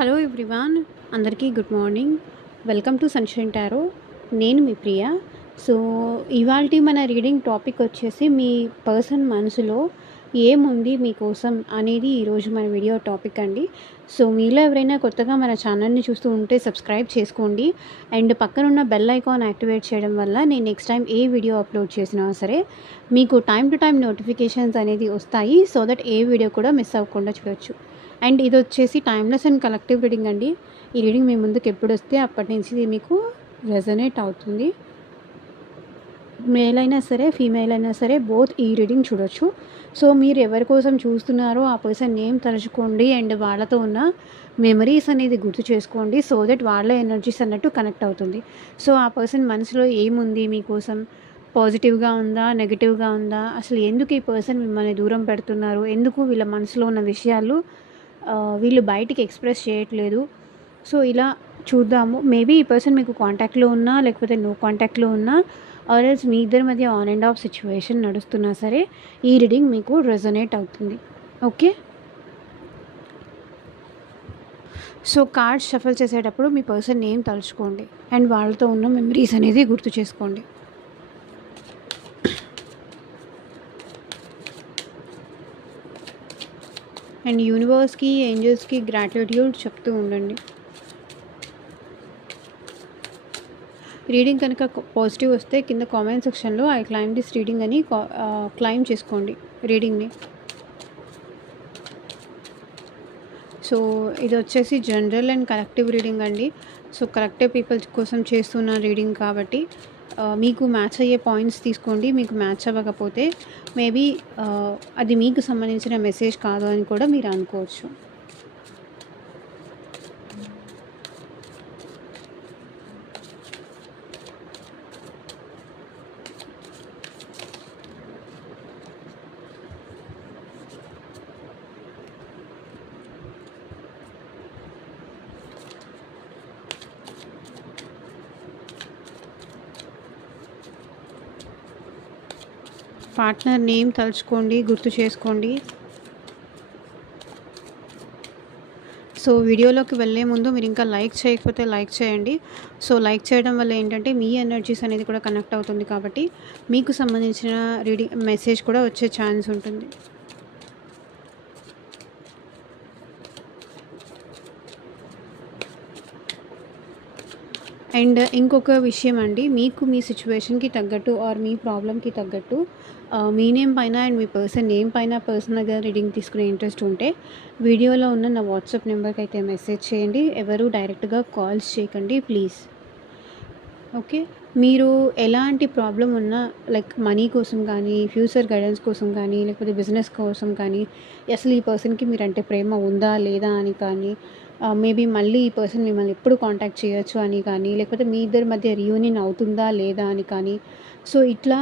Hello everyone, అందరికీ good morning. Welcome to sunshine tarot. నేను మీ ప్రియ. So, ఇవాల్టి మన రీడింగ్ టాపిక్ వచ్చేసి మీ పర్సన్ మనసులో ఏముంది మీకోసం అనేది ఈరోజు మన వీడియో టాపిక్ అండి. సో, మీలో ఎవరైనా కొత్తగా మన ఛానల్‌ని చూస్తూ ఉంటే సబ్స్క్రైబ్ చేసుకోండి. అండ్ పక్కనున్న బెల్ ఐకాన్ యాక్టివేట్ చేయడం వల్ల నేను నెక్స్ట్ టైం ఏ వీడియో అప్లోడ్ చేసినా సరే మీకు టైమ్ టు టైమ్ నోటిఫికేషన్స్ అనేది వస్తాయి. సో దట్ ఏ వీడియో కూడా మిస్ అవ్వకుండా చూడొచ్చు. అండ్ ఇది వచ్చేసి టైమ్లెస్ అండ్ కలెక్టివ్ రీడింగ్ అండి. ఈ రీడింగ్ మీ ముందుకు ఎప్పుడు వస్తే అప్పటి నుంచి ఇది మీకు రెజనేట్ అవుతుంది. మేల్ అయినా సరే, ఫీమేల్ అయినా సరే బోత్ ఈ రీడింగ్ చూడొచ్చు. సో మీరు ఎవరి కోసం చూస్తున్నారో ఆ పర్సన్ నేమ్ తలుచుకోండి అండ్ వాళ్ళతో ఉన్న మెమరీస్ అనేది గుర్తు చేసుకోండి. సో దట్ వాళ్ళ ఎనర్జీస్ అన్నట్టు కనెక్ట్ అవుతుంది. సో ఆ పర్సన్ మనసులో ఏముంది మీకోసం, పాజిటివ్గా ఉందా, నెగిటివ్గా ఉందా, అసలు ఎందుకు ఈ పర్సన్ మిమ్మల్ని దూరం పెడుతున్నారు, ఎందుకు వీళ్ళ మనసులో ఉన్న విషయాలు వీళ్ళు బయటికి ఎక్స్ప్రెస్ చేయట్లేదు. సో ఇలా చూద్దాము. మేబీ ఈ పర్సన్ మీకు కాంటాక్ట్లో ఉన్నా, లేకపోతే నో కాంటాక్ట్లో ఉన్నా, ఆర్ ఎల్స్ మీ ఇద్దరి మధ్య ఆన్ అండ్ ఆఫ్ సిచ్యువేషన్ నడుస్తున్నా సరే ఈ రీడింగ్ మీకు రెజొనేట్ అవుతుంది. ఓకే. సో కార్డ్స్ షఫల్ చేసేటప్పుడు మీ పర్సన్ నేమ్ తలుచుకోండి అండ్ వాళ్ళతో ఉన్న మెమరీస్ అనేది గుర్తు చేసుకోండి. అండ్ యూనివర్స్కి, ఏంజల్స్కి గ్రాటిట్యూడ్ చెప్తూ ఉండండి. రీడింగ్ కనుక పాజిటివ్ వస్తే కింద కామెంట్ సెక్షన్లో ఐ క్లైమ్ దిస్ రీడింగ్ అని క్లైమ్ చేసుకోండి రీడింగ్ని. సో ఇది వచ్చేసి జనరల్ అండ్ కలెక్టివ్ రీడింగ్ అండి. సో కలెక్టివ్ పీపుల్స్ కోసం చేస్తున్న రీడింగ్ కాబట్టి మీకు మ్యాచ్ అయ్యే పాయింట్స్ తీసుకోండి. మీకు మ్యాచ్ అవ్వకపోతే మేబీ అది మీకు సంబంధించిన మెసేజ్ కాదు అని కూడా మీరు అనుకోవచ్చు. పార్ట్నర్ నేమ్ తలుచుకోండి, గుర్తు చేసుకోండి. సో వీడియోలోకి వెళ్ళే ముందు మీరు ఇంకా లైక్ చేయకపోతే లైక్ చేయండి. సో లైక్ చేయడం వల్ల ఏంటంటే మీ ఎనర్జీస్ అనేది కూడా కనెక్ట్ అవుతుంది కాబట్టి మీకు సంబంధించిన రీడింగ్ మెసేజ్ కూడా వచ్చే ఛాన్స్ ఉంటుంది. అండ్ ఇంకొక విషయం అండి, మీకు మీ సిచ్యువేషన్కి తగ్గట్టు ఆర్ మీ ప్రాబ్లమ్కి తగ్గట్టు మీ నేమ్ పైన అండ్ మీ పర్సన్ నేమ్ పైన పర్సనల్గా రీడింగ్ తీసుకునే ఇంట్రెస్ట్ ఉంటే వీడియోలో ఉన్న నా వాట్సాప్ నెంబర్కి అయితే మెసేజ్ చేయండి. ఎవరు డైరెక్ట్గా కాల్స్ చేయకండి ప్లీజ్. ఓకే. మీరు ఎలాంటి ప్రాబ్లం ఉన్నా లైక్ మనీ కోసం కానీ, ఫ్యూచర్ గైడెన్స్ కోసం కానీ, లేకపోతే బిజినెస్ కోసం కానీ, అసలు ఈ పర్సన్కి మీరంటే ప్రేమ ఉందా లేదా అని కానీ, మేబీ మళ్ళీ ఈ పర్సన్ మిమ్మల్ని ఎప్పుడు కాంటాక్ట్ చేయొచ్చు అని కానీ, లేకపోతే మీ ఇద్దరి మధ్య రీయూనియన్ అవుతుందా లేదా అని కానీ, సో ఇట్లా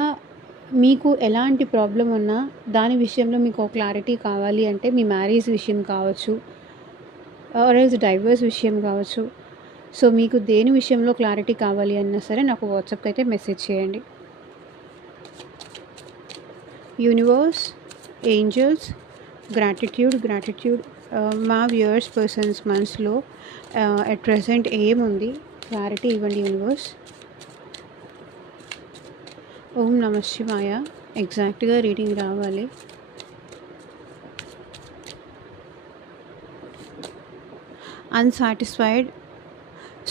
మీకు ఎలాంటి ప్రాబ్లం ఉన్నా దాని విషయంలో మీకు ఒక క్లారిటీ కావాలి అంటే మీ మ్యారేజ్ విషయం కావచ్చు, ఆర్ ఎల్స్ డైవర్స్ విషయం కావచ్చు. సో మీకు దేని విషయంలో క్లారిటీ కావాలి అన్నా సరే నాకు వాట్సాప్కి అయితే మెసేజ్ చేయండి. యూనివర్స్, ఏంజల్స్, గ్రాటిట్యూడ్ మా వ్యూయర్స్ పర్సన్స్ మనసులో అట్ ప్రెసెంట్ ఏముంది క్లారిటీ ఇవ్వండి యూనివర్స్. ఓం నమ శివాయ. ఎగ్జాక్ట్గా రీడింగ్ రావాలి. అన్సాటిస్ఫైడ్.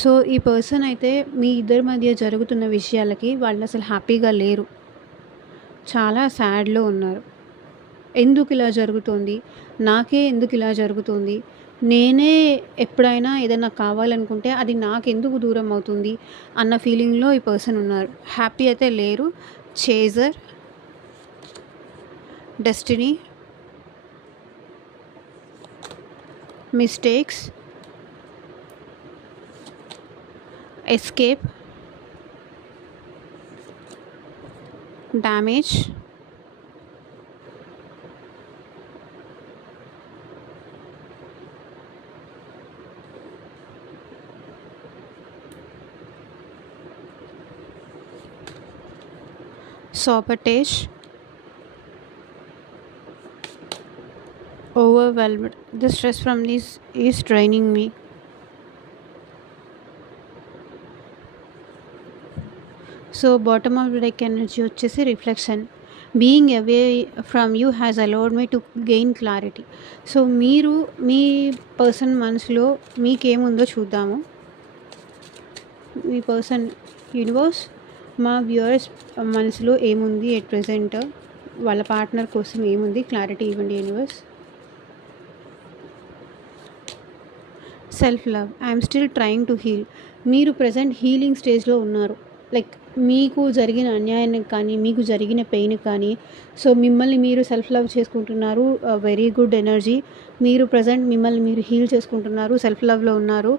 సో ఈ పర్సన్ అయితే మీ ఇద్దరి మధ్య జరుగుతున్న విషయాలకి వాళ్ళు అసలు హ్యాపీగా లేరు, చాలా సాడ్లో ఉన్నారు. ఎందుకు ఇలా జరుగుతుంది, నాకే ఎందుకు ఇలా జరుగుతుంది, నేనే ఎప్పుడైనా ఏదైనా కావాలనుకుంటే అది నాకెందుకు దూరం అవుతుంది అన్న ఫీలింగ్లో ఈ పర్సన్ ఉన్నారు. హ్యాపీ అయితే లేరు. Chaser, destiny, mistakes, escape, damage, sabotage, overwhelmed. The stress from this is draining me. So bottom of the deck energy వచ్చేసి reflection. Being away from you has allowed me to gain clarity. So మీరు మీ person మనసులో మీకేముందో చూద్దాము. మీ person universe, మా viewers మనసులో ఏముంది ఎట్ ప్రెజెంట్, వాళ్ళ పార్ట్నర్ కోసం ఏముంది, క్లారిటీ ఇవ్వండి universe. Self love, I am still trying to heal. మీరు ప్రజెంట్ హీలింగ్ స్టేజ్లో ఉన్నారు. లైక్ మీకు జరిగిన అన్యాయానికి కానీ, మీకు జరిగిన పెయిన్ కానీ, సో మిమ్మల్ని మీరు సెల్ఫ్ లవ్ చేసుకుంటున్నారు. Very good energy. మీరు ప్రజెంట్ మిమ్మల్ని మీరు హీల్ చేసుకుంటున్నారు, సెల్ఫ్ లవ్లో ఉన్నారు.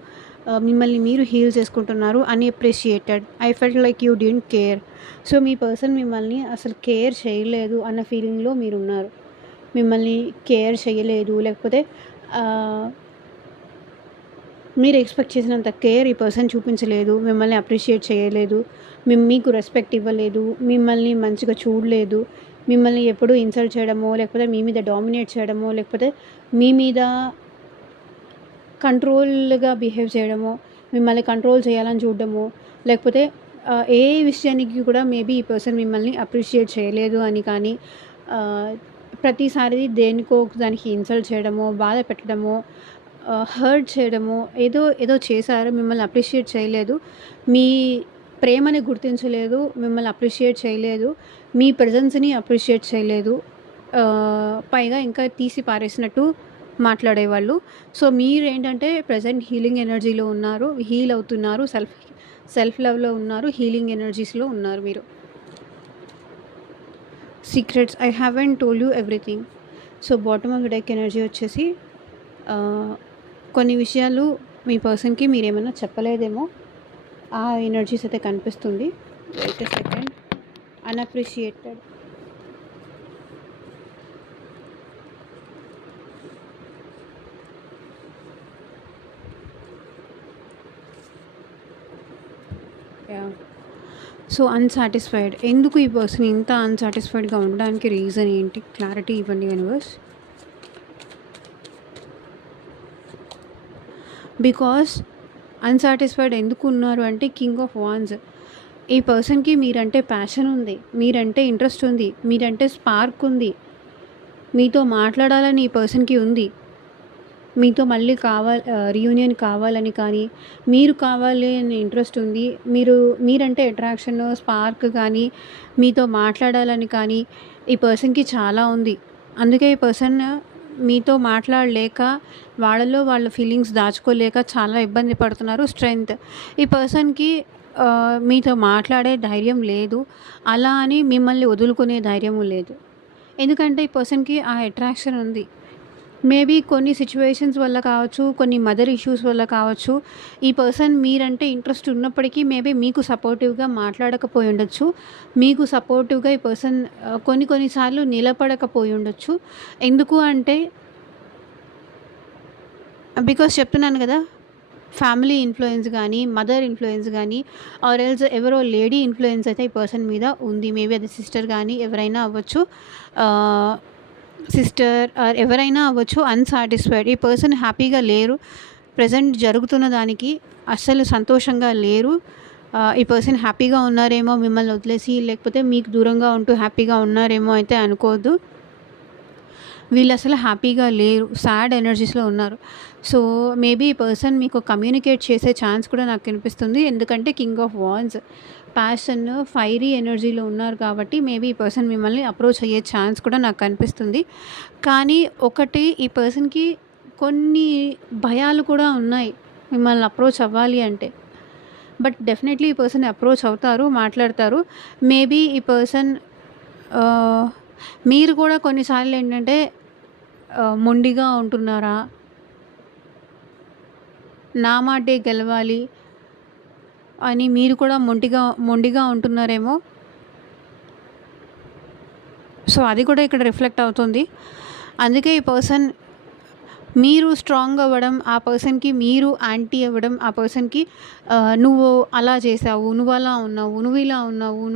మిమ్మల్ని మీరు హీల్ చేసుకుంటున్నారు. Unappreciated, I felt like you didn't care. So me person మిమ్మల్ని అసలు కేర్ చేయలేదు అన్న ఫీలింగ్లో మీరు ఉన్నారు. మిమ్మల్ని కేర్ చేయలేదు, లేకపోతే మీరు ఎక్స్పెక్ట్ చేసినంత కేర్ ఈ పర్సన్ చూపించలేదు, మిమ్మల్ని అప్రిషియేట్ చేయలేదు, మీకు రెస్పెక్ట్ ఇవ్వలేదు, మిమ్మల్ని మంచిగా చూడలేదు, మిమ్మల్ని ఎప్పుడూ ఇన్సల్ట్ చేయడమో, లేకపోతే మీ మీద డామినేట్ చేయడమో, లేకపోతే మీ మీద కంట్రోల్గా బిహేవ్ చేయడమో, మిమ్మల్ని కంట్రోల్ చేయాలని చూడడమో, లేకపోతే ఏ విషయానికి కూడా మేబీ ఈ పర్సన్ మిమ్మల్ని అప్రిషియేట్ చేయలేదు అని కానీ, ప్రతిసారి దేనికో దానికి ఇన్సల్ట్ చేయడమో, బాధ పెట్టడమో, హర్ట్ చేయడమో ఏదో చేశారు. మిమ్మల్ని అప్రిషియేట్ చేయలేదు, మీ ప్రేమని గుర్తించలేదు, మిమ్మల్ని అప్రిషియేట్ చేయలేదు, మీ ప్రెజెన్స్ని అప్రిషియేట్ చేయలేదు, పైగా ఇంకా తీసి పారేసినట్టు మాట్లాడేవాళ్ళు. సో మీరేంటంటే ప్రజెంట్ హీలింగ్ ఎనర్జీలో ఉన్నారు, హీల్ అవుతున్నారు, సెల్ఫ్ లవ్లో ఉన్నారు, హీలింగ్ ఎనర్జీస్లో ఉన్నారు మీరు. Secrets, I haven't told you everything. So bottom of the deck energy వచ్చేసి కొన్ని విషయాలు మీ పర్సన్కి మీరేమైనా చెప్పలేదేమో, ఆ ఎనర్జీస్ అయితే కనిపిస్తుంది. Wait a second. Unappreciated, so unsatisfied. ఎందుకు ఈ పర్సన్ ఇంత అన్సాటిస్ఫైడ్గా ఉండడానికి రీజన్ ఏంటి, క్లారిటీ ఇవ్వండి యూనివర్స్. బికాస్ అన్సాటిస్ఫైడ్ ఎందుకు ఉన్నారు అంటే కింగ్ ఆఫ్ వాన్స్. ఈ పర్సన్కి మీరంటే ప్యాషన్ ఉంది, మీరంటే ఇంట్రెస్ట్ ఉంది, మీరంటే స్పార్క్ ఉంది, మీతో మాట్లాడాలని ఈ పర్సన్కి ఉంది, మీతో మళ్ళీ రీయూనియన్ కావాలని కానీ, మీరు కావాలి అని ఇంట్రెస్ట్ ఉంది, మీరంటే అట్రాక్షన్, స్పార్క్ కానీ, మీతో మాట్లాడాలని కానీ ఈ పర్సన్కి చాలా ఉంది. అందుకే ఈ పర్సన్ మీతో మాట్లాడలేక, వాళ్ళ ఫీలింగ్స్ దాచుకోలేక చాలా ఇబ్బంది పడుతున్నారు. స్ట్రెంగ్త్, ఈ పర్సన్కి మీతో మాట్లాడే ధైర్యం లేదు, అలా అని మిమ్మల్ని వదులుకునే ధైర్యము లేదు. ఎందుకంటే ఈ పర్సన్కి ఆ అట్రాక్షన్ ఉంది. మేబీ కొన్ని సిచ్యువేషన్స్ వల్ల కావచ్చు, కొన్ని మదర్ ఇష్యూస్ వల్ల కావచ్చు, ఈ పర్సన్ మీరంటే ఇంట్రెస్ట్ ఉన్నప్పటికీ మేబీ మీకు సపోర్టివ్గా మాట్లాడకపోయి ఉండొచ్చు, మీకు సపోర్టివ్గా ఈ పర్సన్ కొన్నిసార్లు నిలబడకపోయి ఉండొచ్చు. ఎందుకు అంటే బికాస్ చెప్తున్నాను కదా, ఫ్యామిలీ ఇన్ఫ్లుయెన్స్ కానీ, మదర్ ఇన్ఫ్లుయెన్స్ కానీ, ఆర్ ఎల్స్ ఎవరో లేడీ ఇన్ఫ్లుయెన్స్ అయితే ఈ పర్సన్ మీద ఉంది. మేబీ అది సిస్టర్ కానీ ఎవరైనా అవ్వచ్చు, సిస్టర్ ఆర్ ఎవరైనా అవ్వచ్చు. అన్సాటిస్ఫైడ్, ఈ పర్సన్ హ్యాపీగా లేరు, ప్రజెంట్ జరుగుతున్న దానికి అస్సలు సంతోషంగా లేరు. ఈ పర్సన్ హ్యాపీగా ఉన్నారేమో మిమ్మల్ని వదిలేసి, లేకపోతే మీకు దూరంగా ఉంటూ హ్యాపీగా ఉన్నారేమో అయితే అనుకోవద్దు. వీళ్ళు అసలు హ్యాపీగా లేరు, సాడ్ ఎనర్జీస్లో ఉన్నారు. సో మేబీ ఈ పర్సన్ మీకు కమ్యూనికేట్ చేసే ఛాన్స్ కూడా నాకు కనిపిస్తుంది. ఎందుకంటే king of wands, passion, fiery ఎనర్జీలో ఉన్నారు కాబట్టి మేబీ ఈ పర్సన్ మిమ్మల్ని అప్రోచ్ అయ్యే ఛాన్స్ కూడా నాకు కనిపిస్తుంది. కానీ ఒకటి, ఈ పర్సన్కి కొన్ని భయాలు కూడా ఉన్నాయి మిమ్మల్ని అప్రోచ్ అవ్వాలి అంటే. బట్ డెఫినెట్లీ ఈ పర్సన్ అప్రోచ్ అవుతారు, మాట్లాడతారు. మేబీ ఈ పర్సన్ మీరు కూడా కొన్నిసార్లు ఏంటంటే మొండిగా ఉంటున్నారా, నా మాటే గెలవాలి అని మీరు కూడా మొండిగా ఉంటున్నారేమో. సో అది కూడా ఇక్కడ రిఫ్లెక్ట్ అవుతుంది. అందుకే ఈ పర్సన్ మీరు స్ట్రాంగ్ అవ్వడం, ఆ పర్సన్కి మీరు యాంటీ అవ్వడం, ఆ పర్సన్కి నువ్వు అలా చేసావు, నువ్వు అలా ఉన్నావు, నువ్వు ఇలా ఉన్నావు,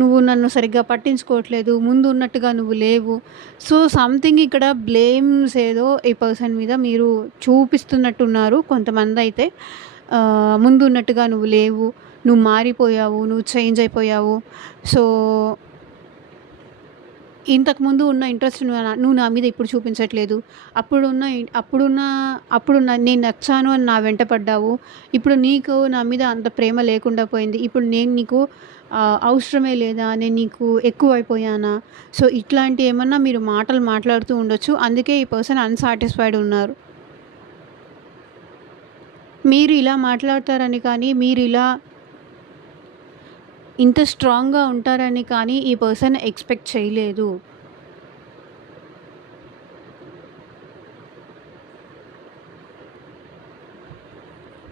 నువ్వు నన్ను సరిగ్గా పట్టించుకోవట్లేదు, ముందు ఉన్నట్టుగా నువ్వు లేవు. సో సంథింగ్ ఇక్కడ బ్లేమ్స్ ఏదో ఈ పర్సన్ మీద మీరు చూపిస్తున్నట్టున్నారు. కొంతమంది అయితే ముందు ఉన్నట్టుగా నువ్వు లేవు, నువ్వు మారిపోయావు, నువ్వు చేంజ్ అయిపోయావు. సో, ఇంతకుముందు ఉన్న ఇంట్రెస్ట్ నువ్వు నా మీద ఇప్పుడు చూపించట్లేదు. అప్పుడున్న ఇ అప్పుడున్న అప్పుడు నేను నచ్చాను అని నా వెంట పడ్డావు. ఇప్పుడు నీకు నా మీద అంత ప్రేమ లేకుండా పోయింది. ఇప్పుడు నేను నీకు అవసరమే లేదా? నేను నీకు ఎక్కువైపోయానా? సో, ఇట్లాంటి ఏమన్నా మీరు మాటలు మాట్లాడుతూ ఉండొచ్చు. అందుకే ఈ పర్సన్ అన్‌సాటిస్ఫైడ్ ఉన్నారు. మీరు ఇలా మాట్లాడతారని కానీ, మీరిలా ఇంత స్ట్రాంగ్‌గా ఉంటారని కానీ ఈ పర్సన్ ఎక్స్‌పెక్ట్ చేయలేదు.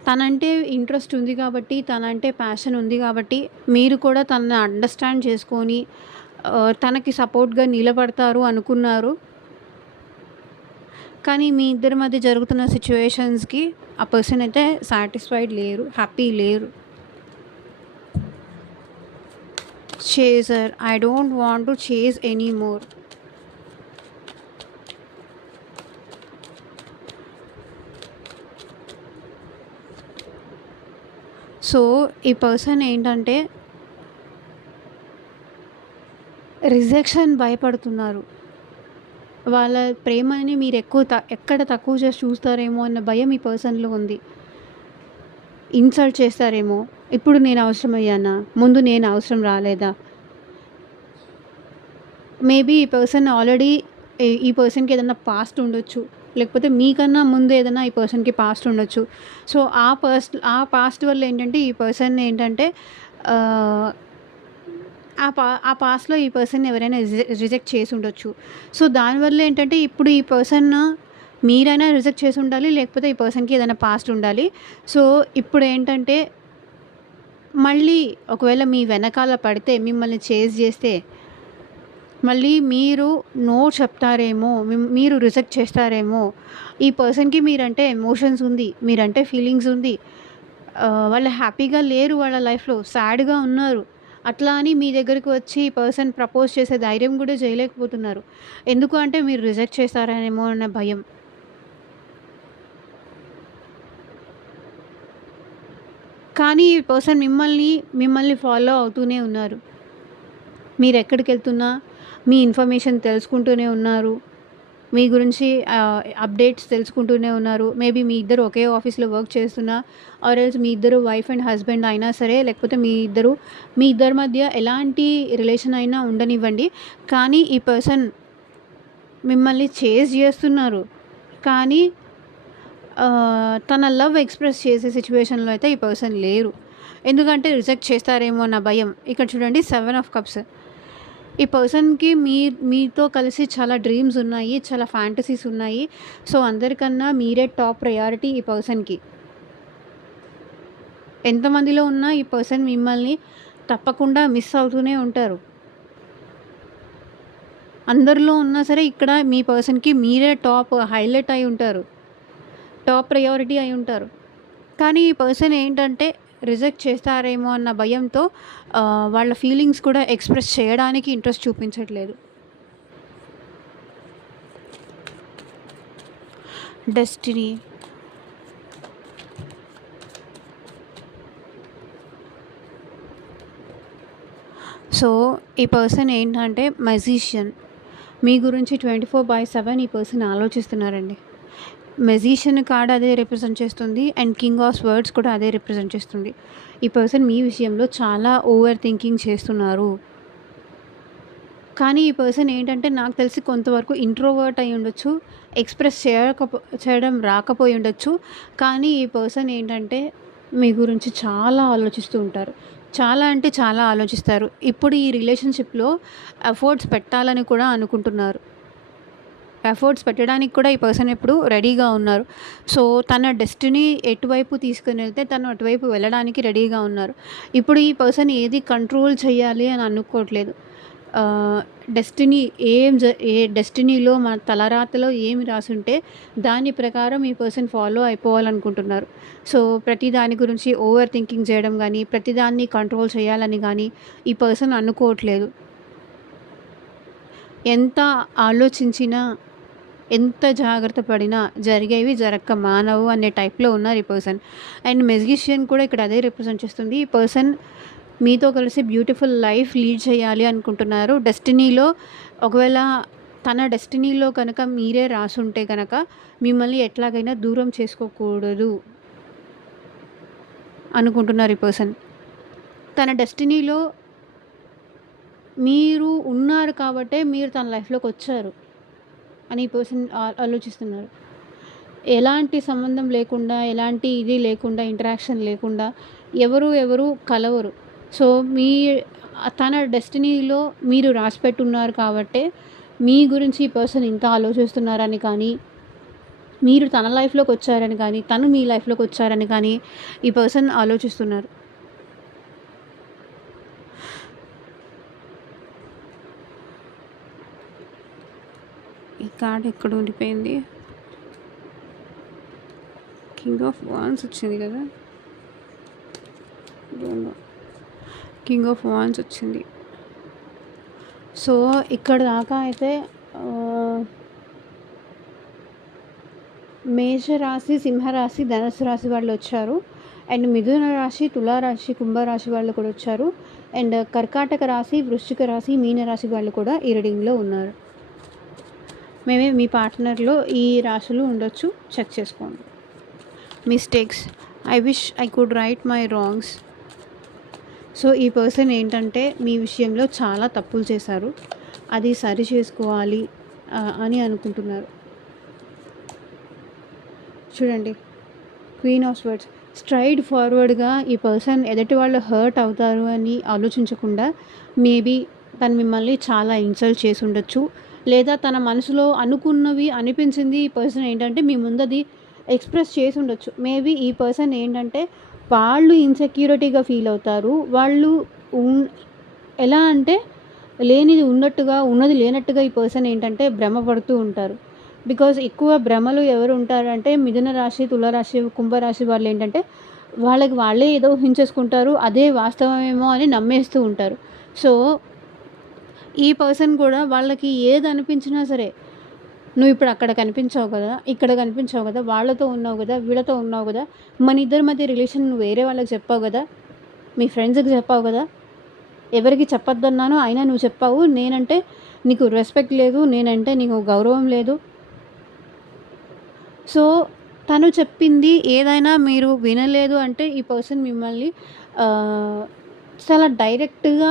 తనంటే ఇంట్రెస్ట్ ఉంది కాబట్టి, తనంటే ప్యాషన్ ఉంది కాబట్టి, మీరు కూడా తనని అండర్‌స్టాండ్ చేసుకొని తనకి సపోర్ట్‌గా నిలబడతారు అనుకున్నారు. కానీ మీ ఇద్దరి మధ్య జరుగుతున్న సిట్యుయేషన్స్‌కి ఆ పర్సన్ అయితే సాటిస్ఫైడ్ లేరు. హ్యాపీ లేరు. Chaser I don't want to chase anymore. So, ఈ పర్సన్ ఏంటంటే రిజెక్షన్ భయపడుతున్నారు. వాళ్ళ ప్రేమని మీరు ఎక్కడ తక్కువ చేసి చూస్తారేమో అన్న భయం ఈ పర్సన్‌లో ఉంది. ఇన్సల్ట్ చేస్తారేమో. ఇప్పుడు నేను అవసరమయ్యానా? ముందు నేను అవసరం రాలేదా? మేబీ ఈ పర్సన్ ఆల్రెడీ ఈ పర్సన్‌కి ఏదన్నా పాస్ట్ ఉండొచ్చు. లేకపోతే మీకన్నా ముందు ఏదైనా ఈ పర్సన్‌కి పాస్ట్ ఉండొచ్చు. సో, ఆ పాస్ట్ వల్ల ఏంటంటే ఈ పర్సన్ ఏంటంటే ఆహ్, ఆ పాస్ట్‌లో ఈ పర్సన్‌ని ఎవరైనా రిజెక్ట్ చేసి ఉండొచ్చు. సో, దానివల్ల ఏంటంటే ఇప్పుడు ఈ పర్సన్ మీరైనా రిజెక్ట్ చేసి ఉండాలి. లేకపోతే ఈ పర్సన్‌కి ఏదైనా పాస్ట్ ఉండాలి. సో, ఇప్పుడేంటంటే మళ్ళీ ఒకవేళ మీ వెనకాల పడితే మిమ్మల్ని చేజ్ చేస్తే మళ్ళీ మీరు నో చెప్తారేమో, మీరు రిజెక్ట్ చేస్తారేమో. ఈ పర్సన్‌కి మీరంటే ఎమోషన్స్ ఉంది. మీరంటే ఫీలింగ్స్ ఉంది. వాళ్ళు హ్యాపీగా లేరు వాళ్ళ లైఫ్‌లో. సాడ్‌గా ఉన్నారు. అట్లా అని మీ దగ్గరికి వచ్చి ఈ పర్సన్ ప్రపోజ్ చేసే ధైర్యం కూడా చేయలేకపోతున్నారు. ఎందుకు అంటే మీరు రిజెక్ట్ చేస్తారేమో అన్న భయం. కానీ ఈ పర్సన్ మిమ్మల్ని ఫాలో అవుతూనే ఉన్నారు. మీరెక్కడికెళ్తున్నా మీ ఇన్ఫర్మేషన్ తెలుసుకుంటూనే ఉన్నారు. మీ గురించి అప్డేట్స్ తెలుసుకుంటూనే ఉన్నారు. మేబీ మీ ఇద్దరు ఒకే ఆఫీస్‌లో వర్క్ చేస్తున్నా ఆర్ ఎల్స్ మీ ఇద్దరు వైఫ్ అండ్ హస్బెండ్ అయినా సరే, లేకపోతే మీ ఇద్దరి మధ్య ఎలాంటి రిలేషన్ అయినా ఉండనివ్వండి. కానీ ఈ పర్సన్ మిమ్మల్ని చేజ్ చేస్తున్నారు. కానీ తన లవ్ ఎక్స్‌ప్రెస్ చేసే సిట్యుయేషన్‌లో అయితే ఈ పర్సన్ లేరు. ఎందుకంటే రిజెక్ట్ చేస్తారేమో అన్న భయం. ఇక్కడ చూడండి 7 ఆఫ్ కప్స్. ఈ పర్సన్‌కి మీతో కలిసి చాలా డ్రీమ్స్ ఉన్నాయి. చాలా ఫ్యాంటసీస్ ఉన్నాయి. సో, అందరికన్నా మీరే టాప్ ప్రయారిటీ ఈ పర్సన్‌కి. ఎంతమందిలో ఉన్నా ఈ పర్సన్ మిమ్మల్ని తప్పకుండా మిస్ అవుతూనే ఉంటారు. అందరిలో ఉన్నా సరే ఇక్కడ మీ పర్సన్‌కి మీరే టాప్ హైలైట్ అయి ఉంటారు. టాప్ ప్రయారిటీ అయి ఉంటారు. కానీ ఈ పర్సన్ ఏంటంటే రిజెక్ట్ చేస్తారేమో అన్న భయంతో వాళ్ళ ఫీలింగ్స్ కూడా ఎక్స్‌ప్రెస్ చేయడానికి ఇంట్రెస్ట్ చూపించట్లేదు. డెస్టినీ. సో, ఈ పర్సన్ ఏంటంటే మెజీషియన్. మీ గురించి 24/7 ఈ పర్సన్ ఆలోచిస్తున్నారండి. మెజీషియన్ కార్డ్ అదే రిప్రజెంట్ చేస్తుంది. అండ్ కింగ్ ఆఫ్ స్వర్డ్స్ కూడా అదే రిప్రజెంట్ చేస్తుంది. ఈ పర్సన్ మీ విషయంలో చాలా ఓవర్ థింకింగ్ చేస్తున్నారు. కానీ ఈ పర్సన్ ఏంటంటే నాకు తెలిసి కొంతవరకు ఇంట్రోవర్ట్ అయి ఉండొచ్చు. ఎక్స్‌ప్రెస్ చేయడం రాకపోయి ఉండొచ్చు. కానీ ఈ పర్సన్ ఏంటంటే మీ గురించి చాలా ఆలోచిస్తూ ఉంటారు. చాలా అంటే చాలా ఆలోచిస్తారు. ఇప్పుడు ఈ రిలేషన్‌షిప్‌లో ఎఫర్ట్స్ పెట్టాలని కూడా అనుకుంటున్నారు. ఎఫర్ట్స్ పెట్టడానికి కూడా ఈ పర్సన్ ఇప్పుడు రెడీగా ఉన్నారు. సో, తన డెస్టినీ ఎటువైపు తీసుకొనెళ్తే తను అటువైపు వెళ్ళడానికి రెడీగా ఉన్నారు. ఇప్పుడు ఈ పర్సన్ ఏది కంట్రోల్ చేయాలి అని అనుకోవట్లేదు. ఆహ్, డెస్టినీ ఏ డెస్టినీలో మన తలరాతలో ఏమి రాసుంటే దాని ప్రకారం ఈ పర్సన్ ఫాలో అయిపోవాలనుకుంటున్నారు. సో, ప్రతి దాని గురించి ఓవర్ థింకింగ్ చేయడం గానీ, ప్రతిదాన్ని కంట్రోల్ చేయాలని గానీ ఈ పర్సన్ అనుకోవట్లేదు. ఎంత ఆలోచించినా ఎంత జాగ్రత్త పడినా జరిగేవి జరక్క మానవు అనే టైప్లో ఉన్నారు ఈ పర్సన్. అండ్ మెజిషియన్ కూడా ఇక్కడ అదే రిప్రజెంట్ చేస్తుంది. ఈ పర్సన్ మీతో కలిసి బ్యూటిఫుల్ లైఫ్ లీడ్ చేయాలి అనుకుంటున్నారు. డెస్టినీలో ఒకవేళ తన డెస్టినీలో కనుక మీరే రాసుంటే కనుక మిమ్మల్ని ఎట్లాగైనా దూరం చేసుకోకూడదు అనుకుంటున్నారు ఈ పర్సన్. తన డెస్టినీలో మీరు ఉన్నారు కాబట్టే మీరు తన లైఫ్లోకి వచ్చారు అని ఈ పర్సన్ ఆలోచిస్తున్నారు. ఎలాంటి సంబంధం లేకుండా, ఎలాంటి ఇది లేకుండా, ఇంటరాక్షన్ లేకుండా ఎవరు కలవరు. సో తన డెస్టినీలో మీరు రాసిపెట్టున్నారు కాబట్టే మీ గురించి ఈ పర్సన్ ఇంత ఆలోచిస్తున్నారని కానీ, మీరు తన లైఫ్లోకి వచ్చారని కానీ, తను మీ లైఫ్లోకి వచ్చారని కానీ ఈ పర్సన్ ఆలోచిస్తున్నారు. ఈ కార్డ్ ఎక్కడ ఉండిపోయింది? కింగ్ ఆఫ్ వాన్స్ వచ్చింది కదా, కింగ్ ఆఫ్ వాన్స్ వచ్చింది. సో ఇక్కడ దాకా అయితే మేషరాశి, సింహరాశి, ధనుసు రాశి వాళ్ళు వచ్చారు. అండ్ మిథున రాశి, తులారాశి, కుంభరాశి వాళ్ళు కూడా వచ్చారు. అండ్ కర్కాటక రాశి, వృశ్చిక రాశి, మీనరాశి వాళ్ళు కూడా ఈ రీడింగ్లో ఉన్నారు. మేమే మీ పార్ట్నర్లో ఈ రాశులు ఉండొచ్చు, చెక్ చేసుకోండి. Mistakes, I wish I could right my wrongs. So ఈ పర్సన్ ఏంటంటే మీ విషయంలో చాలా తప్పులు చేశారు, అది సరి చేసుకోవాలి అని అనుకుంటున్నారు. చూడండి, క్వీన్ ఆఫ్ స్వర్డ్స్. స్ట్రైట్ ఫార్వర్డ్గా ఈ పర్సన్ ఎదుటి వాళ్ళు హర్ట్ అవుతారు అని ఆలోచించకుండా మేబీ తను మిమ్మల్ని చాలా ఇన్సల్ట్ చేసి ఉండొచ్చు, లేదా తన మనసులో అనుకున్నవి అనిపించింది ఈ పర్సన్ ఏంటంటే మీ ముందది ఎక్స్ప్రెస్ చేసి ఉండొచ్చు. మేబీ ఈ పర్సన్ ఏంటంటే వాళ్ళు ఇన్సెక్యూరిటీగా ఫీల్ అవుతారు. వాళ్ళు ఎలా అంటే లేనిది ఉన్నట్టుగా, ఉన్నది లేనట్టుగా ఈ పర్సన్ ఏంటంటే భ్రమపడుతూ ఉంటారు. బికాజ్ ఎక్కువ భ్రమలు ఎవరు ఉంటారంటే మిథున రాశి, తులారాశి, కుంభరాశి వాళ్ళు ఏంటంటే వాళ్ళకి వాళ్ళే ఏదో ఊహించేసుకుంటారు, అదే వాస్తవమేమో అని నమ్మేస్తూ ఉంటారు. సో ఈ పర్సన్ కూడా వాళ్ళకి ఏది అనిపించినా సరే, నువ్వు ఇప్పుడు అక్కడ కనిపించావు కదా, ఇక్కడ కనిపించావు కదా, వాళ్ళతో ఉన్నావు కదా, వీళ్ళతో ఉన్నావు కదా, మన ఇద్దరి మధ్య రిలేషన్ నువ్వు వేరే వాళ్ళకి చెప్పావు కదా, మీ ఫ్రెండ్స్కి చెప్పావు కదా, ఎవరికి చెప్పొద్దన్నాను అయినా నువ్వు చెప్పావు, నేనంటే నీకు రెస్పెక్ట్ లేదు, నేనంటే నీకు గౌరవం లేదు. సో తను చెప్పింది ఏదైనా మీరు వినలేదు అంటే ఈ పర్సన్ మిమ్మల్ని చాలా డైరెక్ట్గా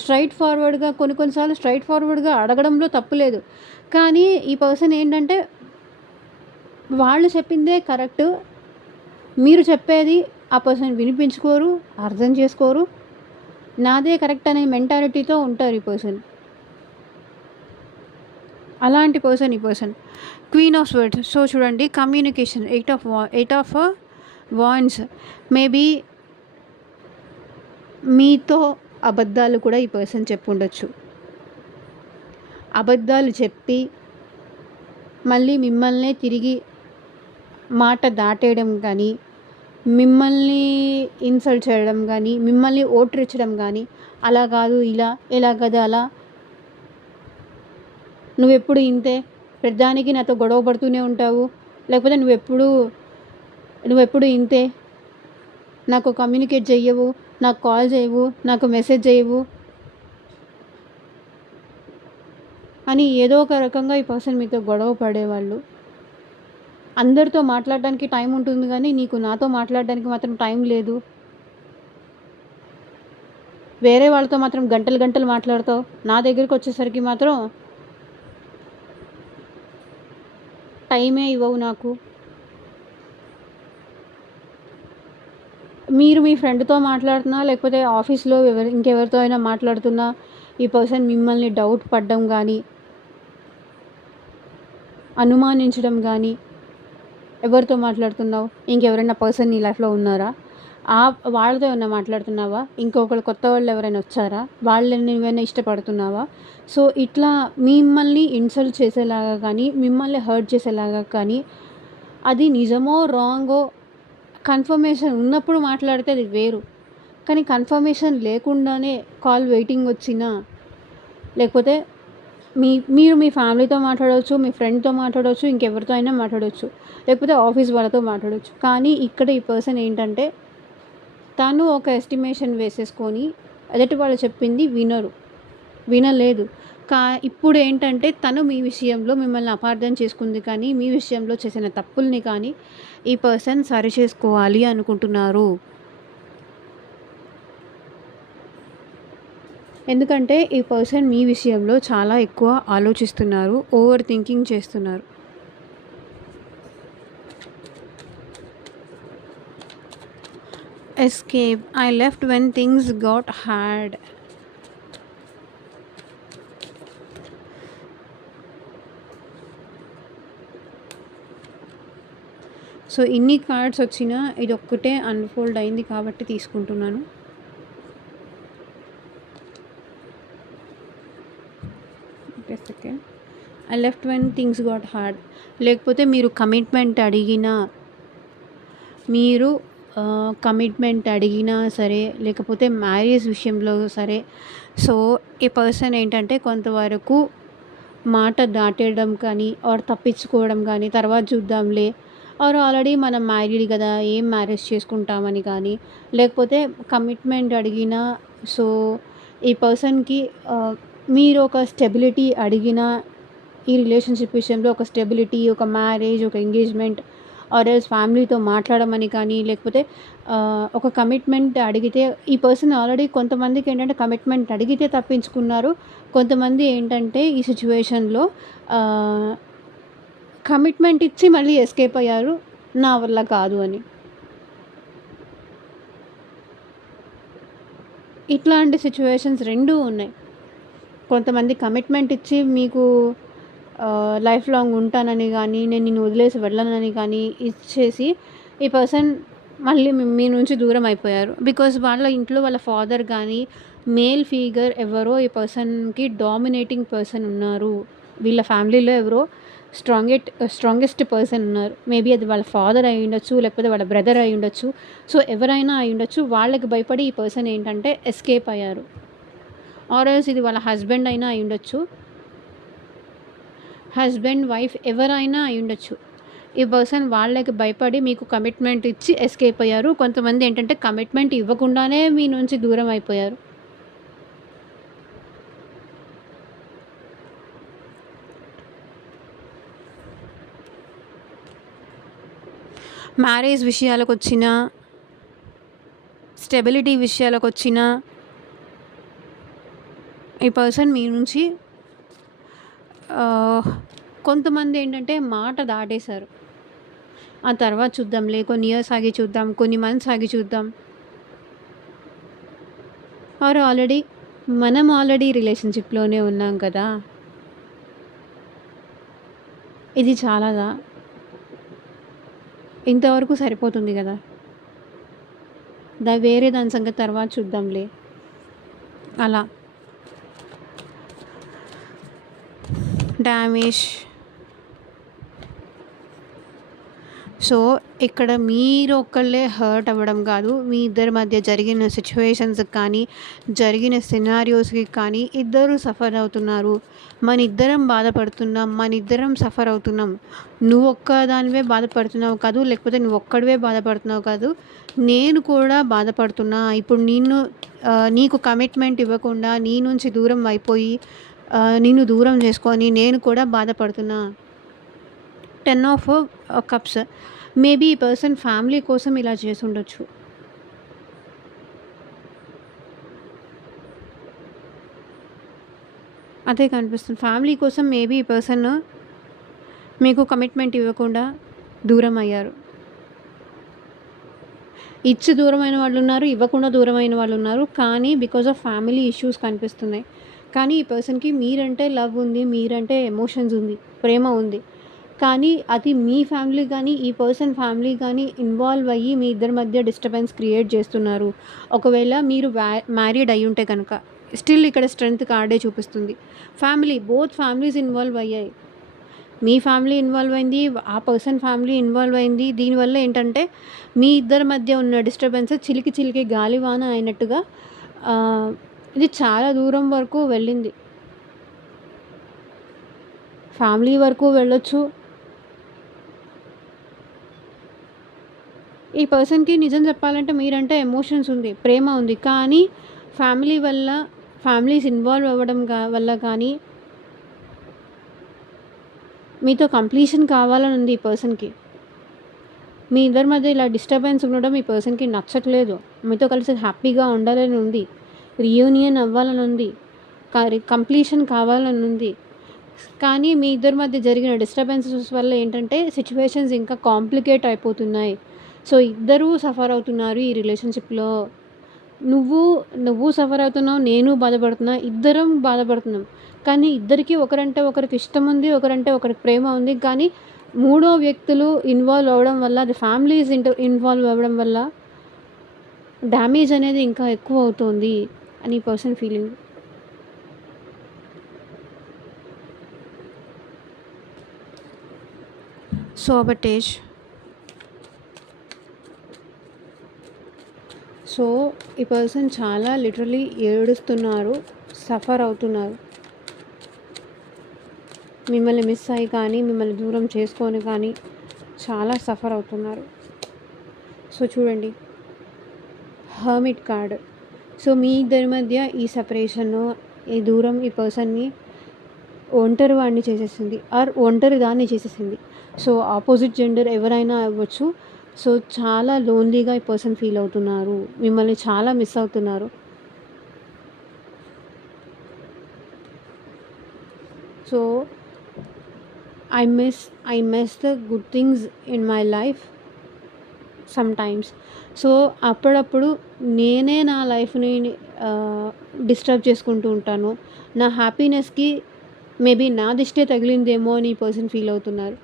స్ట్రైట్ ఫార్వర్డ్గా కొన్నిసార్లు స్ట్రైట్ ఫార్వర్డ్గా అడగడంలో తప్పు లేదు. కానీ ఈ పర్సన్ ఏంటంటే వాళ్ళు చెప్పిందే కరెక్ట్, మీరు చెప్పేది ఆ పర్సన్ వినిపించుకోరు, అర్థం చేసుకోరు, నాదే కరెక్ట్ అనే మెంటాలిటీతో ఉంటారు ఈ పర్సన్. అలాంటి పర్సన్ ఈ person. Queen of swords. So చూడండి, communication, eight of wands. Maybe మీతో అబద్ధాలు కూడా ఈ పర్సన్ చెప్పుండొచ్చు. అబద్ధాలు చెప్పి మళ్ళీ మిమ్మల్నే తిరిగి మాట దాటేయడం కానీ, మిమ్మల్ని ఇన్సల్ట్ చేయడం కానీ, మిమ్మల్ని ఓట్రిచ్చడం కానీ, అలా కాదు ఇలా, ఎలా కదా అలా, నువ్వెప్పుడు ఇంతే, ప్రతిదానికి నాతో గొడవ పడుతూనే ఉంటావు, లేకపోతే నువ్వెప్పుడు ఇంతే, నాకు కమ్యూనికేట్ చెయ్యవు, నాకు కాల్ చేయవు, నాకు మెసేజ్ చేయవు అని ఏదో ఒక రకంగా ఈ పర్సన్ మీతో గొడవ పడేవాళ్ళు. అందరితో మాట్లాడడానికి టైం ఉంటుంది కానీ నీకు నాతో మాట్లాడడానికి మాత్రం టైం లేదు, వేరే వాళ్ళతో మాత్రం గంటలు గంటలు మాట్లాడతావు, నా దగ్గరికి వచ్చేసరికి మాత్రం టైమే ఇవ్వవు నాకు. మీరు మీ ఫ్రెండ్తో మాట్లాడుతున్నా, లేకపోతే ఆఫీస్లో ఇంకెవరితో అయినా మాట్లాడుతున్నా ఈ పర్సన్ మిమ్మల్ని డౌట్ పడడం కానీ, అనుమానించడం కానీ, ఎవరితో మాట్లాడుతున్నావు, ఇంకెవరైనా పర్సన్ నీ లైఫ్లో ఉన్నారా, వాళ్ళతో ఏమైనా మాట్లాడుతున్నావా, ఇంకొకరు కొత్త వాళ్ళు ఎవరైనా వచ్చారా, వాళ్ళని ఏమైనా ఇష్టపడుతున్నావా. సో ఇట్లా మిమ్మల్ని ఇన్సల్ట్ చేసేలాగా కానీ, మిమ్మల్ని హర్ట్ చేసేలాగా కానీ, అది నిజమో రాంగో కన్ఫర్మేషన్ ఉన్నప్పుడు మాట్లాడితే అది వేరు. కానీ కన్ఫర్మేషన్ లేకుండానే కాల్ వెయిటింగ్ వచ్చినా, లేకపోతే మీరు మీ ఫ్యామిలీతో మాట్లాడవచ్చు, మీ ఫ్రెండ్‌తో మాట్లాడవచ్చు, ఇంకెవరితో అయినా మాట్లాడవచ్చు. లేకపోతే ఆఫీస్ వాళ్ళతో మాట్లాడవచ్చు. కానీ ఇక్కడ ఈ పర్సన్ ఏంటంటే, తను ఒక ఎస్టిమేషన్ వేసేసుకొని ఎదుటి వాళ్ళు చెప్పింది వినలేదు. కా ఇప్పుడేంటంటే తను మీ విషయంలో మిమ్మల్ని అపార్థం చేసుకుంది కానీ, మీ విషయంలో చేసిన తప్పుల్ని కానీ ఈ పర్సన్ సరిచేసుకోవాలి అనుకుంటున్నారు. ఎందుకంటే ఈ పర్సన్ మీ విషయంలో చాలా ఎక్కువ ఆలోచిస్తున్నారు. ఓవర్ థింకింగ్ చేస్తున్నారు. Escape. I left when things got hard. So ఇన్ని కార్డ్స్ వచ్చినా ఇదొక్కటే అన్‌ఫోల్డ్ అయింది కాబట్టి తీసుకుంటున్నాను. Just second. I left when things got hard. లేకపోతే మీరు కమిట్మెంట్ అడిగినా సరే, లేకపోతే మ్యారేజ్ విషయంలో సరే, సో ఈ పర్సన్ ఏంటంటే కొంతవరకు మాట దాటేయడం కానీ, ఆర్ తప్పించుకోవడం కానీ, తర్వాత చూద్దాంలే, ఆర్ ఆల్రెడీ మనం మ్యారీడ్ కదా, ఏం మ్యారేజ్ చేసుకుంటామని కానీ, లేకపోతే కమిట్మెంట్ అడిగినా, సో ఈ పర్సన్‌కి మీరు ఒక స్టెబిలిటీ అడిగినా, ఈ రిలేషన్‌షిప్ విషయంలో ఒక స్టెబిలిటీ, ఒక మ్యారేజ్, ఒక ఎంగేజ్‌మెంట్ ఆర్ ఎల్స్ ఫ్యామిలీతో మాట్లాడమని కానీ, లేకపోతే ఒక కమిట్మెంట్ అడిగితే ఈ పర్సన్ ఆల్రెడీ కొంతమందికి ఏంటంటే కమిట్మెంట్ అడిగితే తప్పించుకున్నారు. కొంతమంది ఏంటంటే ఈ సిట్యుయేషన్‌లో కమిట్మెంట్ ఇచ్చి మళ్ళీ ఎస్కేప్ అయ్యారు. నా వల్ల కాదు అని. ఇట్లాంటి సిట్యుయేషన్స్ 2 ఉన్నాయి. కొంతమంది కమిట్మెంట్ ఇచ్చి మీకు లైఫ్ లాంగ్ ఉంటానని కానీ, నేను నిన్ను వదిలేసి వెళ్ళనని కానీ ఇచ్చేసి ఈ పర్సన్ మళ్ళీ మీ నుంచి దూరం అయిపోయారు. బికాజ్ వాళ్ళ ఇంట్లో వాళ్ళ ఫాదర్ కానీ, మేల్ ఫిగర్ ఎవరో ఈ పర్సన్‌కి డామినేటింగ్ పర్సన్ ఉన్నారు. వీళ్ళ ఫ్యామిలీలో ఎవరో స్ట్రాంగెస్ట్ పర్సన్ ఉన్నారు. మేబీ అది వాళ్ళ ఫాదర్ అయ్యుండొచ్చు, లేకపోతే వాళ్ళ బ్రదర్ అయ్యుండొచ్చు. సో ఎవరైనా అయ్యుండొచ్చు. వాళ్ళకి భయపడి ఈ పర్సన్ ఏంటంటే ఎస్కేప్ అయ్యారు. ఆర్ ఎల్స్ ఇది వాళ్ళ హస్బెండ్ అయినా అయ్యుండొచ్చు. హస్బెండ్, వైఫ్ ఎవరైనా అయ్యుండొచ్చు. ఈ పర్సన్ వాళ్ళకి భయపడి మీకు కమిట్మెంట్ ఇచ్చి ఎస్కేప్ అయ్యారు. కొంతమంది ఏంటంటే కమిట్మెంట్ ఇవ్వకుండానే మీ నుంచి దూరం అయిపోయారు. మ్యారేజ్ విషయాలకొచ్చినా, స్టెబిలిటీ విషయాలకొచ్చినా ఈ పర్సన్ మీ నుంచి కొంతమంది ఏంటంటే మాట దాటేశారు. ఆ తర్వాత చూద్దాంలే, కొన్ని ఇయర్స్ ఆగి చూద్దాం, కొన్ని మంత్స్ ఆగి చూద్దాం. ఆర్ మనం ఆల్రెడీ రిలేషన్‌షిప్‌లోనే ఉన్నాం కదా! ఇది చాలదా? ఇంతవరకు సరిపోతుంది కదా! వేరే దాని సంగతి తర్వాత చూద్దాంలే. అలా. డ్యామేజ్. సో ఇక్కడ మీరు ఒక్కళ్ళే హర్ట్ అవ్వడం కాదు, మీ ఇద్దరి మధ్య జరిగిన సిచ్యువేషన్స్కి కానీ, జరిగిన సినారియోస్కి కానీ ఇద్దరు సఫర్ అవుతున్నారు. మన ఇద్దరం బాధపడుతున్నాం, మన ఇద్దరం సఫర్ అవుతున్నాం. నువ్వు ఒక్కదానివే బాధపడుతున్నావు కాదు, లేకపోతే నువ్వు ఒక్కడివే బాధపడుతున్నావు కాదు, నేను కూడా బాధపడుతున్నా. ఇప్పుడు నీకు కమిట్మెంట్ ఇవ్వకుండా నీ నుంచి దూరం అయిపోయి నిన్ను దూరం చేసుకొని నేను కూడా బాధపడుతున్నా. 10 ఆఫ్ కప్స్. మేబీ ఈ పర్సన్ ఫ్యామిలీ కోసం ఇలా చేసి ఉండొచ్చు. అదే కనిపిస్తుంది. ఫ్యామిలీ కోసం మేబీ ఈ పర్సన్ మీకు కమిట్మెంట్ ఇవ్వకుండా దూరం అయ్యారు. ఇచ్చి దూరమైన వాళ్ళు ఉన్నారు, ఇవ్వకుండా దూరమైన వాళ్ళు ఉన్నారు. కానీ బికాజ్ ఆఫ్ ఫ్యామిలీ ఇష్యూస్ కనిపిస్తున్నాయి. కానీ ఈ పర్సన్‌కి మీరంటే లవ్ ఉంది, మీరంటే ఎమోషన్స్ ఉంది, ప్రేమ ఉంది. కానీ అది మీ ఫ్యామిలీ కానీ, ఈ పర్సన్ ఫ్యామిలీ కానీ ఇన్వాల్వ్ అయ్యి మీ ఇద్దరి మధ్య డిస్టర్బెన్స్ క్రియేట్ చేస్తున్నారు. ఒకవేళ మీరు మ్యారీడ్ అయ్యి ఉంటే కనుక స్టిల్ ఇక్కడ స్ట్రెంగ్త్ కార్డే చూపిస్తుంది. బోత్ ఫ్యామిలీస్ ఇన్వాల్వ్ అయ్యాయి. మీ ఫ్యామిలీ ఇన్వాల్వ్ అయింది, ఆ పర్సన్ ఫ్యామిలీ ఇన్వాల్వ్ అయింది. దీనివల్ల ఏంటంటే మీ ఇద్దరి మధ్య ఉన్న డిస్టర్బెన్స్ చిలికి గాలివాన అయినట్టుగా ఇది చాలా దూరం వరకు వెళ్ళింది. ఫ్యామిలీ వరకు వెళ్ళొచ్చు. ఈ పర్సన్‌కి నిజం చెప్పాలంటే మీరంటే ఎమోషన్స్ ఉంది, ప్రేమ ఉంది. కానీ ఫ్యామిలీస్ ఇన్వాల్వ్ అవ్వడం వల్ల కానీ మీతో కంప్లీషన్ కావాలని ఉంది ఈ పర్సన్‌కి. మీ ఇద్దరి మధ్య ఇలా డిస్టర్బెన్స్ ఉండడం ఈ పర్సన్‌కి నచ్చట్లేదు. మీతో కలిసి హ్యాపీగా ఉండాలని ఉంది. రీయూనియన్ అవ్వాలని ఉంది. కంప్లీషన్ కావాలని ఉంది. కానీ మీ ఇద్దరి మధ్య జరిగిన డిస్టర్బెన్సెస్ వల్ల ఏంటంటే సిట్యుయేషన్స్ ఇంకా కాంప్లికేట్ అయిపోతున్నాయి. సో ఇద్దరూ సఫర్ అవుతున్నారు ఈ రిలేషన్‌షిప్‌లో. నువ్వు సఫర్ అవుతున్నావు, నేను బాధపడుతున్నా, ఇద్దరం బాధపడుతున్నాం. కానీ ఇద్దరికీ ఒకరంటే ఒకరికి ఇష్టం ఉంది, ఒకరంటే ఒకరికి ప్రేమ ఉంది. కానీ మూడో వ్యక్తులు ఇన్వాల్వ్ అవ్వడం వల్ల, అది ఫ్యామిలీస్ ఇన్వాల్వ్ అవ్వడం వల్ల డ్యామేజ్ అనేది ఇంకా ఎక్కువ అవుతుంది అని పర్సన్ ఫీలింగ్. సాబటేజ్. సో ఈ పర్సన్ చాలా లిటరలీ ఏడుస్తున్నారు, సఫర్ అవుతున్నారు. మిమ్మల్ని మిస్ అయ్యి కానీ, మిమ్మల్ని దూరం చేసుకొని కానీ చాలా సఫర్ అవుతున్నారు. సో చూడండి, హర్మిట్ కార్డ్. సో మీ ఇద్దరి మధ్య ఈ సెపరేషను, ఈ దూరం ఈ పర్సన్ని ఒంటరి వాడిని చేసేసింది ఆర్ ఒంటరి దాన్ని చేసేసింది. సో ఆపోజిట్ జెండర్ ఎవరైనా అవ్వచ్చు. సో చాలా లోన్లీగా ఈ పర్సన్ ఫీల్ అవుతున్నారు, మిమ్మల్ని చాలా మిస్ అవుతున్నారు. So I miss the good things in my life sometimes. So అప్పుడప్పుడు నేనే నా లైఫ్ని డిస్టర్బ్ చేసుకుంటూ ఉంటాను. నా హ్యాపీనెస్కి మేబీ నా దిష్టే తగిలిందేమో అని ఈ పర్సన్ ఫీల్ అవుతున్నారు.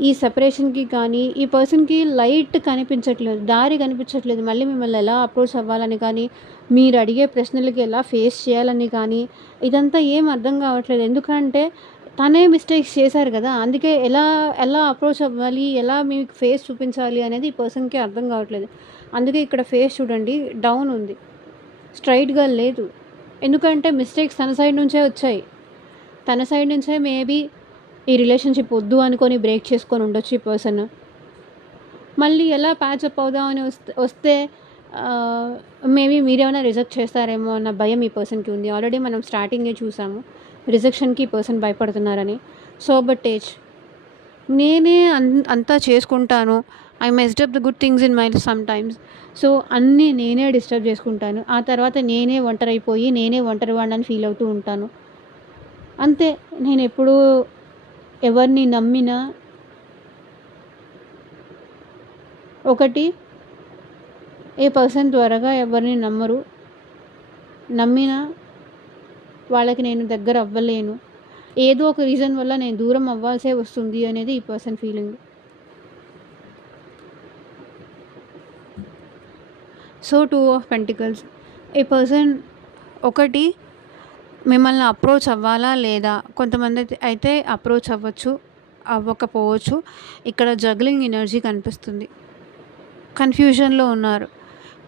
ఈ సెపరేషన్‌కి కానీ ఈ పర్సన్‌కి లైట్ కనిపించట్లేదు, దారి కనిపించట్లేదు. మళ్ళీ మిమ్మల్ని ఎలా అప్రోచ్ అవ్వాలని కానీ, మీరు అడిగే ప్రశ్నలకి ఎలా ఫేస్ చేయాలని కానీ, ఇదంతా ఏం అర్థం కావట్లేదు. ఎందుకంటే తనే మిస్టేక్స్ చేశారు కదా! అందుకే ఎలా ఎలా అప్రోచ్ అవ్వాలి, ఎలా మీకు ఫేస్ చూపించాలి అనేది ఈ పర్సన్‌కి అర్థం కావట్లేదు. అందుకే ఇక్కడ ఫేస్ చూడండి, డౌన్ ఉంది, స్ట్రెయిట్‌గా లేదు. ఎందుకంటే మిస్టేక్స్ తన సైడ్ నుంచే వచ్చాయి. తన సైడ్ నుంచే మేబీ ఈ రిలేషన్షిప్ వద్దు అనుకొని బ్రేక్ చేసుకొని ఉండొచ్చు ఈ పర్సన్. మళ్ళీ ఎలా ప్యాచప్ అవుదామని వస్తే మేబీ మీరేమైనా రిజెక్ట్ చేస్తారేమో అన్న భయం ఈ పర్సన్‌కి ఉంది. ఆల్రెడీ మనం స్టార్టింగే చూసాము రిజెక్షన్‌కి ఈ పర్సన్ భయపడుతున్నారని. సాబటేజ్. నేనే అంతా చేసుకుంటాను. I messed up the good things in my sometimes. So అన్నీ నేనే డిస్టర్బ్ చేసుకుంటాను. ఆ తర్వాత నేనే ఒంటరైపోయి నేనే ఒంటరివాడినని ఫీల్ అవుతూ ఉంటాను. అంతే. నేనెప్పుడూ ఎవరిని నమ్మినా ఒకటి, ఏ పర్సన్ త్వరగా ఎవరిని నమ్మరు. నమ్మినా వాళ్ళకి నేను దగ్గర అవ్వలేను. ఏదో ఒక రీజన్ వల్ల నేను దూరం అవ్వాల్సే వస్తుంది అనేది ఈ person feeling. So 2 of pentacles. ఈ పర్సన్ ఒకటి మిమ్మల్ని అప్రోచ్ అవ్వాలా లేదా? కొంతమంది అయితే అప్రోచ్ అవ్వచ్చు, అవ్వకపోవచ్చు. ఇక్కడ జగ్లింగ్ ఎనర్జీ కనిపిస్తుంది. కన్ఫ్యూజన్‌లో ఉన్నారు.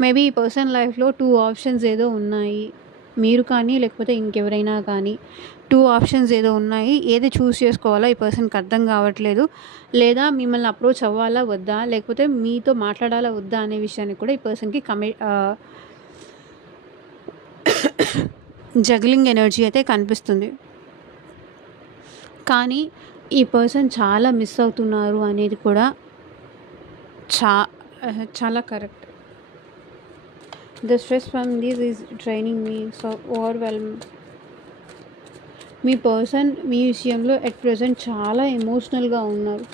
మేబీ ఈ పర్సన్ లైఫ్‌లో 2 ఆప్షన్స్ ఏదో ఉన్నాయి. మీరు కానీ లేకపోతే ఇంకెవరైనా కానీ 2 ఆప్షన్స్ ఏదో ఉన్నాయి. ఏది చూస్ చేసుకోవాలో ఈ పర్సన్‌కి అర్థం కావట్లేదు. లేదా మిమ్మల్ని అప్రోచ్ అవ్వాలా వద్దా? లేకపోతే మీతో మాట్లాడాలా వద్దా అనే విషయాన్ని కూడా ఈ పర్సన్‌కి జగ్లింగ్ ఎనర్జీ అయితే కనిపిస్తుంది. కానీ ఈ పర్సన్ చాలా మిస్ అవుతున్నారు అనేది కూడా చాలా correct. The stress from this is draining me so overwhelm. మీ పర్సన్ మీ విషయంలో ఎట్ ప్రెజెంట్ చాలా ఎమోషనల్గా ఉన్నారు,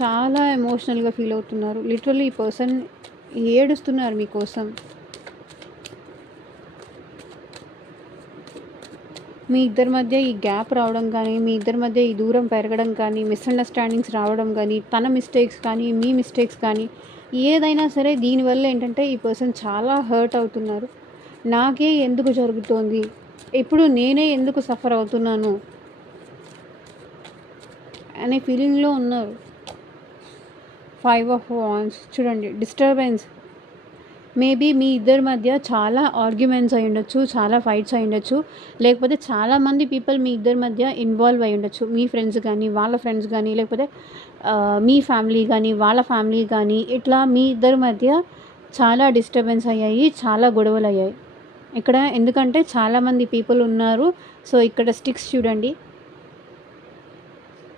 చాలా ఎమోషనల్గా ఫీల్ అవుతున్నారు. లిటరల్లీ ఈ పర్సన్ ఏడుస్తున్నారు మీకోసం. మీ ఇద్దరి మధ్య ఈ గ్యాప్ రావడం కానీ, మీ ఇద్దరి మధ్య ఈ దూరం పెరగడం కానీ, మిస్అండర్స్టాండింగ్స్ రావడం కానీ, తన మిస్టేక్స్ కానీ, మీ మిస్టేక్స్ కానీ, ఏదైనా సరే దీనివల్ల ఏంటంటే ఈ పర్సన్ చాలా హర్ట్ అవుతున్నారు. నాకే ఎందుకు జరుగుతోంది, ఇప్పుడు నేనే ఎందుకు సఫర్ అవుతున్నాను అనే ఫీలింగ్లో ఉన్నారు. 5 ఆఫ్ వాండ్స్ చూడండి, డిస్టర్బెన్స్. మేబీ మీ ఇద్దరి మధ్య చాలా ఆర్గ్యుమెంట్స్ అయి ఉండొచ్చు, చాలా ఫైట్స్ అయి ఉండొచ్చు, లేకపోతే చాలామంది పీపుల్ మీ ఇద్దరి మధ్య ఇన్వాల్వ్ అయి ఉండొచ్చు. మీ ఫ్రెండ్స్ కానీ, వాళ్ళ ఫ్రెండ్స్ కానీ, లేకపోతే మీ ఫ్యామిలీ కానీ, వాళ్ళ ఫ్యామిలీ కానీ, ఇట్లా మీ ఇద్దరి మధ్య చాలా డిస్టర్బెన్స్ అయ్యాయి, చాలా గొడవలు అయ్యాయి ఇక్కడ. ఎందుకంటే చాలామంది పీపుల్ ఉన్నారు. సో ఇక్కడ స్టిక్స్ చూడండి.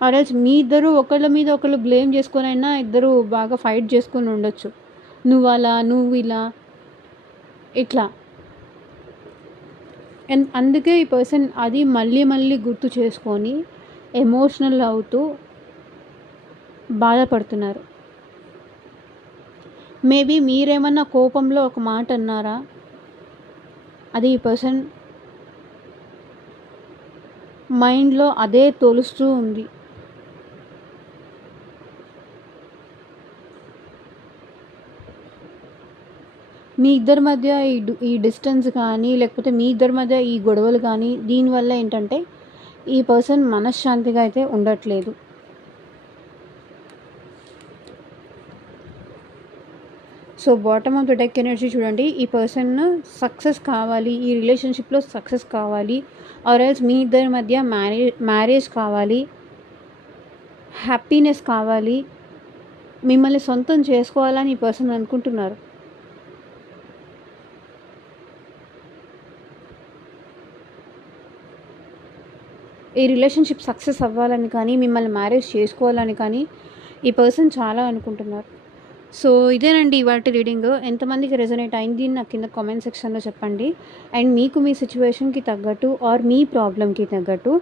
ఆర్ఎల్స్ మీ ఇద్దరు ఒకళ్ళ మీద ఒకళ్ళు బ్లేమ్ చేసుకొనైనా ఇద్దరు బాగా ఫైట్ చేసుకొని ఉండొచ్చు. నువ్వు అలా, నువ్వు ఇలా, ఇట్లా. అందుకే ఈ పర్సన్ అది మళ్ళీ మళ్ళీ గుర్తు చేసుకొని ఎమోషనల్ అవుతూ బాధపడుతున్నారు. మేబీ మీరేమన్నా కోపంలో ఒక మాట అన్నారా, అది ఈ పర్సన్ మైండ్లో అదే తోలుస్తూ ఉంది. మీ ఇద్దరి మధ్య ఈ డిస్టెన్స్ కానీ, లేకపోతే మీ ఇద్దరి మధ్య ఈ గొడవలు కానీ, దీనివల్ల ఏంటంటే ఈ పర్సన్ మనశ్శాంతిగా అయితే ఉండట్లేదు. So bottom of the deck energy చూడండి. ఈ పర్సన్ సక్సెస్ కావాలి, ఈ రిలేషన్షిప్లో సక్సెస్ కావాలి, ఆర్ ఎల్స్ మీ ఇద్దరి మధ్య మ్యారేజ్ కావాలి, హ్యాపీనెస్ కావాలి, మిమ్మల్ని సొంతం చేసుకోవాలని ఈ పర్సన్ అనుకుంటున్నారు. ఈ రిలేషన్షిప్ సక్సెస్ అవ్వాలని కానీ, మిమ్మల్ని మ్యారేజ్ చేసుకోవాలని కానీ ఈ పర్సన్ చాలా అనుకుంటున్నారు. సో ఇదేనండి ఇవాల్టి రీడింగ్. ఎంతమందికి రెజొనేట్ అయింది నాకు కింద కామెంట్ సెక్షన్లో చెప్పండి. అండ్ మీకు మీ సిచ్యువేషన్కి తగ్గట్టు ఆర్ మీ ప్రాబ్లమ్కి తగ్గట్టు,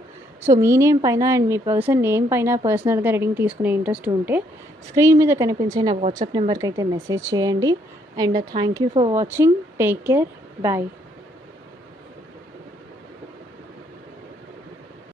సో మీ నేమ్ పైన అండ్ మీ పర్సన్ నేమ్ పైన పర్సనల్గా రీడింగ్ తీసుకునే ఇంట్రెస్ట్ ఉంటే స్క్రీన్ మీద కనిపించే నా వాట్సాప్ నెంబర్కి అయితే మెసేజ్ చేయండి. And thank you for watching. Take care. Bye.